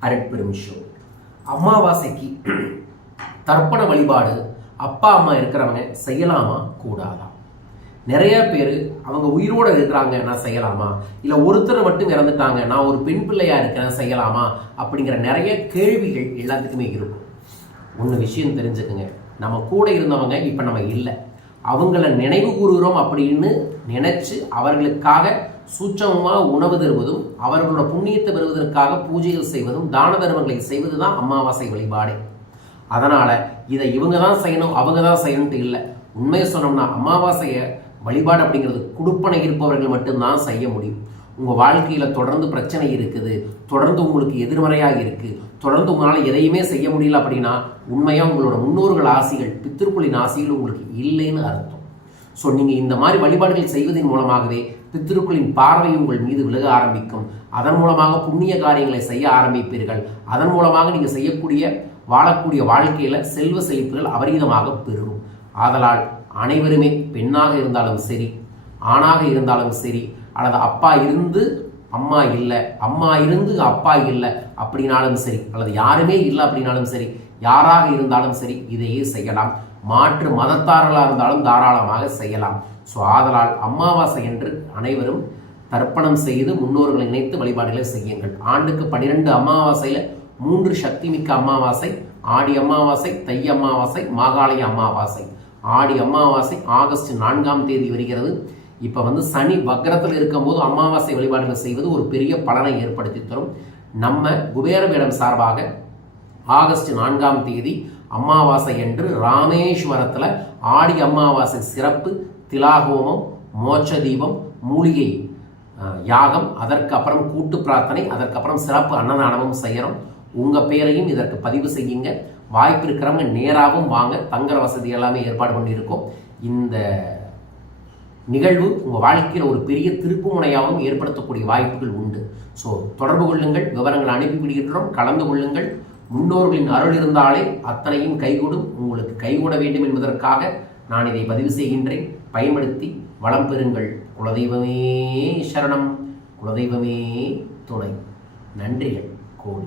அருட்பெரும் ஷோ அமாவாசைக்கு தர்ப்பண வழிபாடு அப்பா அம்மா இருக்கிறவங்க செய்யலாமா? கூடாதா? நிறைய பேர் அவங்க உயிரோட இருக்கிறாங்க நான் செய்யலாமா? இல்லை ஒருத்தர் மட்டும் இறந்துட்டாங்க நான் ஒரு பெண் பிள்ளையாக இருக்கிறேன் செய்யலாமா? அப்படிங்கிற நிறைய கேள்விகள் எல்லாத்துக்குமே இருக்கும். ஒன்று விஷயம் தெரிஞ்சுக்குங்க. நம்ம கூட இருந்தவங்க இப்போ நம்ம இல்லை. அவங்கள நினைவு கூறுகிறோம் அப்படின்னு நினச்சி அவர்களுக்காக சூட்சமாக உணவு தருவதும் அவர்களோட புண்ணியத்தை பெறுவதற்காக பூஜைகள் செய்வதும் தான தர்மங்களை செய்வது தான் அமாவாசை வழிபாடு. அதனால் இதை இவங்க தான் செய்யணும் அவங்க தான் செய்யணும்ட்டு இல்லை. உண்மையை சொன்னோம்னா அமாவாசையை வழிபாடு அப்படிங்கிறது குடுப்பனை இருப்பவர்கள் மட்டும்தான் செய்ய முடியும். உங்கள் வாழ்க்கையில் தொடர்ந்து பிரச்சனை இருக்குது தொடர்ந்து உங்களுக்கு எதிர்மறையாக இருக்குது தொடர்ந்து உங்களால் எதையுமே செய்ய முடியல அப்படின்னா உண்மையாக உங்களோட முன்னோர்கள் ஆசைகள் பித்திருக்குளின் ஆசைகள் உங்களுக்கு இல்லைன்னு அர்த்தம். ஸோ நீங்கள் இந்த மாதிரி வழிபாடுகள் செய்வதன் மூலமாகவே பித்திருக்குளின் பார்வை உங்கள் மீது விலக ஆரம்பிக்கும். அதன் மூலமாக புண்ணிய காரியங்களை செய்ய ஆரம்பிப்பீர்கள். அதன் மூலமாக நீங்கள் செய்யக்கூடிய வாழக்கூடிய வாழ்க்கையில் செல்வ செழிப்புகள் அபரீதமாக பெறும் ஆதலால் அனைவருமே பெண்ணாக இருந்தாலும் சரி ஆணாக இருந்தாலும் சரி அல்லது அப்பா இருந்து அம்மா இல்லை அம்மா இருந்து அப்பா இல்லை அப்படின்னாலும் சரி அல்லது யாருமே இல்லை அப்படின்னாலும் சரி யாராக இருந்தாலும் சரி இதையே செய்யலாம். மாற்று மதத்தார்களாக இருந்தாலும் தாராளமாக செய்யலாம். ஸோ ஆதலால் அமாவாசை என்று அனைவரும் தர்ப்பணம் செய்து முன்னோர்களை நினைத்து வழிபாடுகளை செய்யுங்கள். ஆண்டுக்கு பன்னிரெண்டு அமாவாசையில் மூன்று சக்தி மிக்க அமாவாசை ஆடி அமாவாசை தை அமாவாசை மாகாளய அமாவாசை ஆடி அமாவாசை ஆகஸ்ட் நான்காம் தேதி வருகிறது. இப்போ வந்து சனி வக்ரத்தில் இருக்கும்போது அமாவாசை வழிபாடுகள் செய்வது ஒரு பெரிய பலனை ஏற்படுத்தி தரும். நம்ம குபேரவேடம் சார்பாக ஆகஸ்ட் நான்காம் தேதி அமாவாசை என்று ராமேஸ்வரத்தில் ஆடி அமாவாசை சிறப்பு திலாகோமம் மோட்ச தீபம் மூலிகை யாகம் அதற்கு அப்புறம் கூட்டு பிரார்த்தனை அதற்கப்புறம் சிறப்பு அன்னதானமும் செய்கிறோம் உங்கள் பேரையும் இதற்கு பதிவு செய்யுங்க. வாய்ப்பு இருக்கிறவங்க நேராகவும் வாங்க. தங்குற வசதி எல்லாமே ஏற்பாடு பண்ணியிருக்கோம். இந்த நிகழ்வு உங்கள் வாழ்க்கையில் ஒரு பெரிய திருப்பு முனையாகவும் ஏற்படுத்தக்கூடிய வாய்ப்புகள் உண்டு. ஸோ தொடர்பு கொள்ளுங்கள் விவரங்கள் அனுப்பி விடுகின்றோம். கலந்து கொள்ளுங்கள். முன்னோர்களின் அருள் இருந்தாலே அத்தனையும் கைகூடும். உங்களுக்கு கைகூட வேண்டும் என்பதற்காக நான் இதை பதிவு செய்கின்றேன். பயன்படுத்தி வளம் பெறுங்கள். குலதெய்வமே சரணம். குலதெய்வமே துணை. நன்றிகள். கோடி.